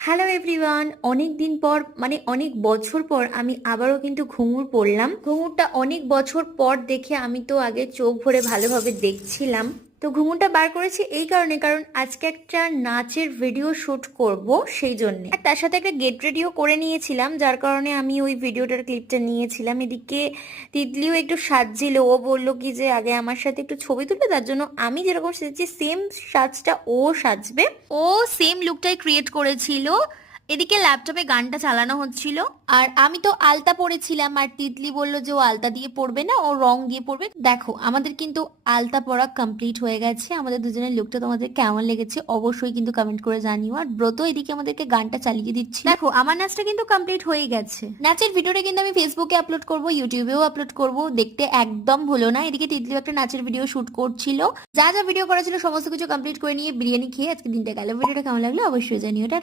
Hello everyone, অনেক দিন পর মানে অনেক বছর পর আমি আবারও কিন্তু ঘুঙুর পরলাম। ঘুঙুরটা অনেক বছর পর দেখে আমি তো আগে চোখ ভরে ভালোভাবে দেখছিলাম। তো ঘুঙুরটা বার করেছি এই কারণে, কারণ আজকে একটা নাচের ভিডিও শুট করব, সেই জন্য। আর তার সাথে একটা গেট রেডিও করে নিয়েছিলাম, যার কারণে আমি ওই ভিডিওটার ক্লিপটা নিয়েছিলাম। এদিকে তিতলিও একটু সাজছিল, ও বললো কি যে আগে আমার সাথে একটু ছবি তুলে, তার জন্য আমি যেরকম সেজেছি সেম সাজটা ও সাজবে। ও সেম লুকটাই ক্রিয়েট করেছিল। এদিকে ল্যাপটপে গানটা চালানো হচ্ছিল, আর আমি তো আলতা পরেছিলাম, আর তিতলি বলল যে ও আলতা দিয়ে পড়বে না, ও রং দিয়ে পড়বে। দেখো আমাদের কিন্তু আলতা পরা কমপ্লিট হয়ে গেছে। আমাদের দুজনের লুকটা তোমাদের কেমন লেগেছে অবশ্যই কিন্তু কমেন্ট করে জানিও। আর ব্রত এদিকে আমাদেরকে গানটা চালিয়ে দিচ্ছি। দেখো আমার নাচটা কিন্তু কমপ্লিট হয়ে গেছে। নাচের ভিডিওটা কিন্তু আমি ফেসবুকে আপলোড করব, ইউটিউবেও আপলোড করব, দেখতে একদম ভুলো না। এদিকে তিতলিও একটা নাচের ভিডিও শুট করছিল। যা যা ভিডিও করা ছিল সমস্ত কিছু কমপ্লিট করে নিয়ে বিরিয়ানি খেয়ে আজকে দিনটা গেল। ভিডিওটা কেমন লাগলো অবশ্যই জানিও। টাটা।